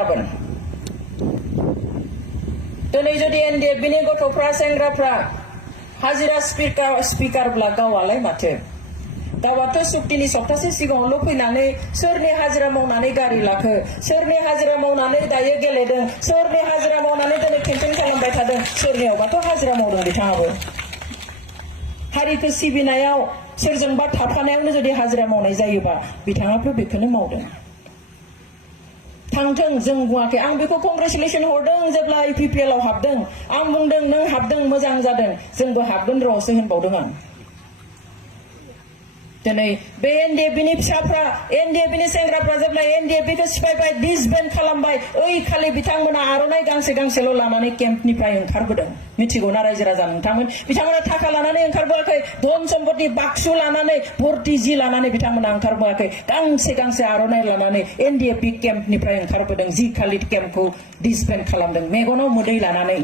गाबोन दिनै जुदि NDFB नि गथ'फ्रा सेंग्राफ्रा हाजिरा स्पिकारब्ला गावालाय माथो गावाथ' सुक्तिनि सप्तासे सिगाङावल' फैनानै सोरनि हाजिरा मावनानै गारि लाखो सोरनि हाजिरा मावनानै दायो गेलेदों सोरनि हाजिरा मावनानै दिनै केम्पेइन खालामबाय थादों सोरनियावबाथ' हाजिरा मावदों बिथाङाबो हारिखौ सिबिनायाव सोरजोंबा थाफानायावनो जुदि हाजिरा मावनाय जायोबा बिथाङाबो बेखौनो मावदों थांथों जों बुङाखै आं बेखौ कंग्रेचुलेसन हरदों जेब्ला IPPL आव हाबदों आं बुंदों नों हाबदों मोजां जादों जोंबो हाबगोन र'सो होनबावदों आं दिनै बे NDFB नि फिसाफ्रा NDFB नि सेंग्राफ्रा जेब्ला NDFB खौ सिफायबाय डिसबेन्ड खालामबाय ओइ खालि बिथांमोना आर'नाइ गांसे गांसेल' लानानै केम्पनिफ्राय ओंखारबोदों मिथिगौना रायजो राजा नोंथांमोन बिथांमोना थाखा लानानै ओंखारबोआखै धन सम्पति बाक्सु लानानै भर्ति जि लानानै बिथांमोना ओंखारबोआखै गांसे गांसे आर'नाइ लानानै NDFB केम्पनिफ्राय ओंखारबोदों जि खालि केम्पखौ डिसबेन्ड खालामदों मेगनाव मोदै लानानै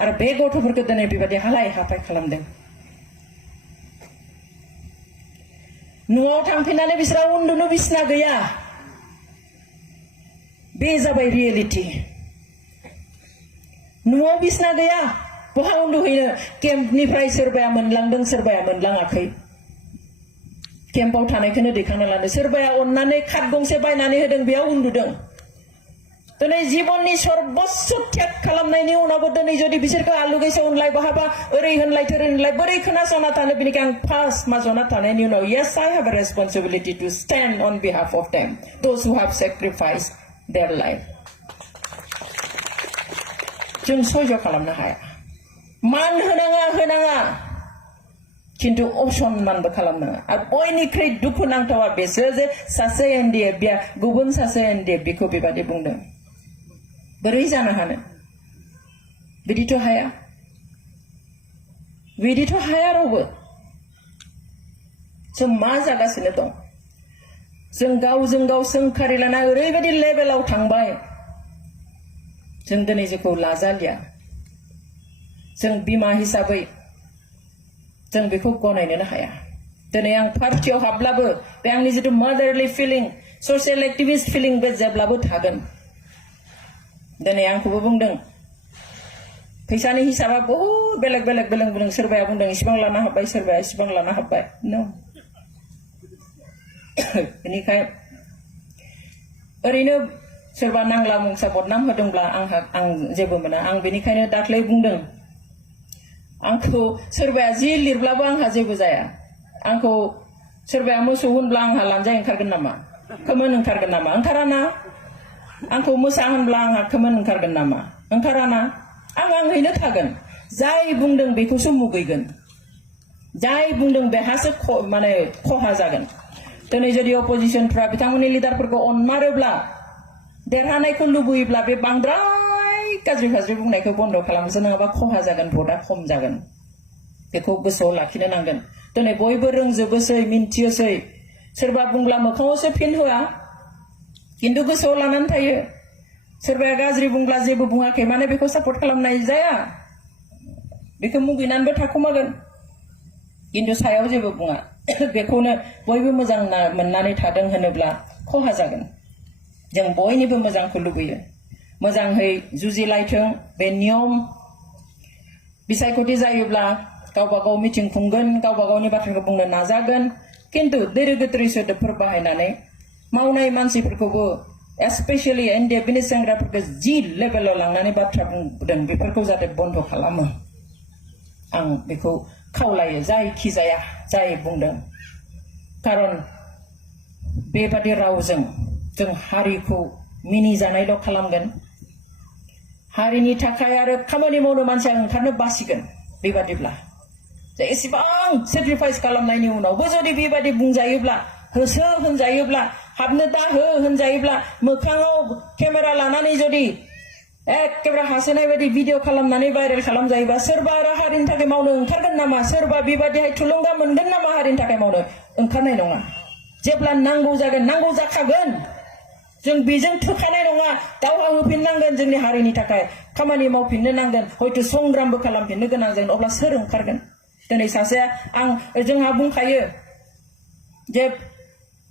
आरो बे गथ'फोरखौ दिनै बेबायदि हालाय हाफाय खालामदों न'आव थांफिननानै बिसोरा उन्दुनो बिसना गैया बे जाबाय रियेलिटी न'आव बिसना गैया बहा उन्दुहैनो केम्पनिफ्राय सोरबाया मोनलांदों सोरबाया मोनलाङाखै केम्पआव थानायखौनो दैखांना लादों सोरबाया अननानै खाट गंसे बायनानै होदों बेयाव उन्दुदों दिनै जिबननि सर्बस्व त्याग खालामनायनि उनावबो दिनै जुदि बिसोरखौ आलु गैसे उनलाय बहाबा ओरै होनलाय थोरै होनलाय बोरै खोनासंना थानो बेनिखाय आं फार्स्ट मा जना थानायनि उनाव yes I have a responsibility to stand on behalf of them those who have sacrificed their life जों सह्य खालामनो हाया मान होनाङा किन्तु असनमानबो खालामनाङा आरो बयनिख्रुइ दुखुनांथावा बेसो जे सासे NDFB आ गुबुन सासे NDFB खौ बेबादि बुंदों बोरै जानो हानो बिदिथ' हाया रावबो जों मा जागासिनो दं जों गावजों गाव सोंखारिलाना ओरैबायदि लेभेलाव थांबाय जों दिनै जेखौ लाजालिया जों बिमा हिसाबै जों बेखौ गनायनोनो हाया दिनै आं पार्टियाव हाबब्लाबो बे आंनि जिथु मादारलि फिलिं ससियेल एक्टिभिस्ट फिलिं बे जेब्लाबो थागोन दिनै आंखौबो बुंदों फैसानि हिसाबा बहुद बेलेग सोरबाया बुंदों इसिबां लाना हाबबाय सोरबाया इसिबां लाना हाबबाय नो बेनिखाय ओरैनो सोरबा नांला मुंसा बदनाम होदोंब्ला आं जेबो मोना आं बेनिखायनो दाख्लै बुंदों आंखौ सोरबाया जि लिरब्लाबो आंहा जेबो जाया आंखौ सोरबाया मोसौ होनब्ला आंहा लानजाय ओंखारगोन नामा खोमोन ओंखारगोन नामा ओंखाराना आंखौ मोसा होनब्ला आंहा खोमोन ओंखारगोन नामा ओंखाराना आं आंहैनो थागोन जाय बुंदों बेखौसो मुगैगोन जाय बुंदों बेहासो माने खहा जागोन दिनै जुदि अपोजिशनफ्रा बिथांमोननि लिडारफोरखौ अनमारोब्ला देरहानायखौ लुबैयोब्ला बे बांद्राय गाज्रि बुंनायखौ बन्द खालामसो नङाबा खहा जागोन भटआ खम जागोन बेखौ गोसोआव लाखिनो नांगोन दिनै बयबो रोंजोबोसै मिन्थियोसै सोरबा बुंब्ला मोखाङावसो फिन होआ किन्तु गोसोआव लानानै थायो सोरबाया गाज्रि बुंब्ला जेबो बुङाखै माने बेखौ सापर्ट खालामनाय जाया बेखौ मुगैनानैबो थाखुमागोन किन्तु सायाव जेबो बुङा बेखौनो बयबो मोजां मोननानै थादों होनोब्ला खहा जागोन जों बयनिबो मोजांखौ लुबैयो मोजाङै जुजिलायथों बे नियम बिसायख'थि जायोब्ला गावबा गाव मिटिं खुंगोन गावबा गावनि बाथ्राखौ बुंनो नाजागोन किन्तु देरगोद्रि सोदोबफोर बाहायनानै मावनाय मानसिफोरखौबो एस्पेसियेलि NDFB नि सेंग्राफोरखौ जि लेभेलाव लांनानै बाथ्रा बुंदों बेफोरखौ जाहाथे बन्द खालामो आं बेखौ खावलायो जायखि जाया जाय बुंदों कारन बेबादि रावजों जों हारिखौ मिनिजानायल' खालामगोन हारिनि थाखाय आरो खामानि मावनो मानसिया ओंखारनो बासिगोन बेबादिब्ला एसेबां सेक्रिफाइस खालामनायनि उनावबो जुदि बेबादि बुंजायोब्ला होसो होनजायोब्ला हाबनो दा हो होनजायोब्ला मोखाङाव केमेरा लानानै जुदि एखेबारे हासोनाय बायदि भिडिअ खालामनानै भाइरेल खालामजायोबा सोरबा आरो हारिनि थाखाय मावनो ओंखारगोन नामा सोरबा बेबादिहाय थुलुंगा मोनगोन नामा हारिनि थाखाय मावनो ओंखारनाय नङा जेब्ला नांगौ जागोन नांगौ जाखागोन जों बेजों थोखानाय नङा दावहा होफिननांगोन जोंनि हारिनि थाखाय खामानि मावफिननो नांगोन हयथ' संग्रामबो खालामफिननो गोनां जागोन अब्ला सोर ओंखारगोन दिनै सासे आं जोंहा बुंखायो जे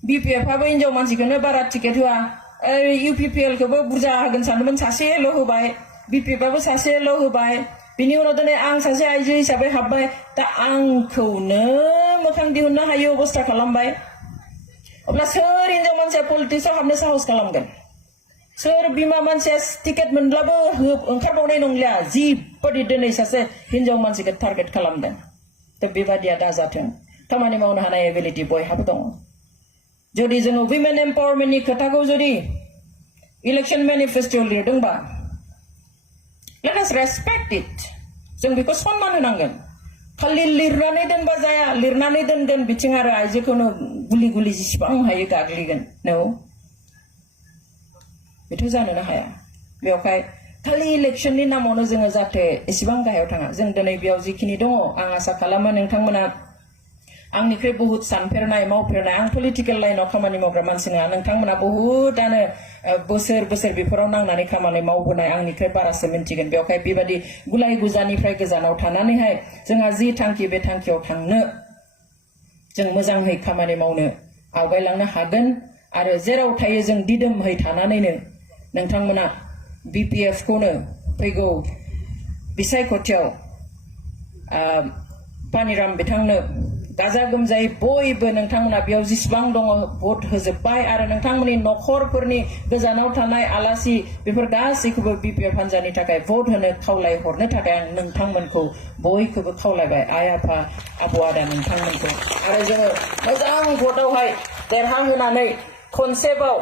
BPF आबो हिनजाव मानसिखौनो बारा टिकेट होआ UPPL खौबो बुरजा होगोन सानदोंमोन सासेल' होबाय BPF सासेल' होबाय बिनि उनाव दिनै आं सासे आइजो हिसाबै हाबबाय दा आंखौनो मोखां दिहुननो हायो अबस्था खालामबाय अब्ला सोर हिनजाव मानसिया पलिटिक्सआव हाबनो साहस खालामगोन सोर बिमा मानसिया टिकेट मोनब्लाबो ओंखारबावनाय नंलिया जिबादि दिनै सासे हिनजाव मानसिखौ टारगेट खालामदों दा बेबादिया दाजाथों खामानि मावनो हानाय एबिलिटि बयहाबो दङ जुदि जोङो विमेन एम्पावारमेन्टनि खोथाखौ जुदि election मेनिफेस्ट'आव लिरदोंबा let us respect it जों बेखौ सन्मान होनांगोन खालि लिरनानै दोनबा जाया लिरनानै दोनगोन बिथिं आरो आइजोखौनो गुलि गुलि जेसेबां हायो गाग्लिगोन नो बेथ' जानोनो हाया बेवहाय खालि इलेक्शननि नामावनो जोङो जाहाथे एसेबां गाहायाव थाङा जों दिनै बेयाव जिखिनि दङ आं आसा खालामो नोंथांमोना आंनिख्रुइ बहुत सानफेरनाय मावफेरनाय आं पलिटिकेल लाइनाव खामानि मावग्रा मानसि नङा नोंथांमोना बहुतानो बोसोर बोसोर बेफोराव नांनानै खामानि मावबोनाय आंनिख्रुइ बारासो मिन्थिगोन बेवहाय बेबादि गुलाय गुजानिफ्राय गोजानाव थानानैहाय जोंहा जि थांखि बे थांखियाव थांनो जों मोजाङै खामानि मावनो आवगायलांनो हागोन आरो जेराव थायो जों दिदोमहै थानानैनो नोंथांमोना BPF खौनो फैगौ बिसायख'थियाव पानिराम बिथांनो गाजा गोमजायै बयबो नोंथांमोना बेयाव जेसेबां दङ भट होजोबबाय आरो नोंथांमोननि न'खरफोरनि गोजानाव थानाय आलासि बेफोर गासैखौबो BPF हान्जानि थाखाय भट होनो खावलाय हरनो थाखाय आं नोंथांमोनखौ बयखौबो खावलायबाय आइ आफा आबौ आदा नोंथांमोनखौ आरो जोङो मोजां भटआवहाय देरहाहोनानै खनसेबाव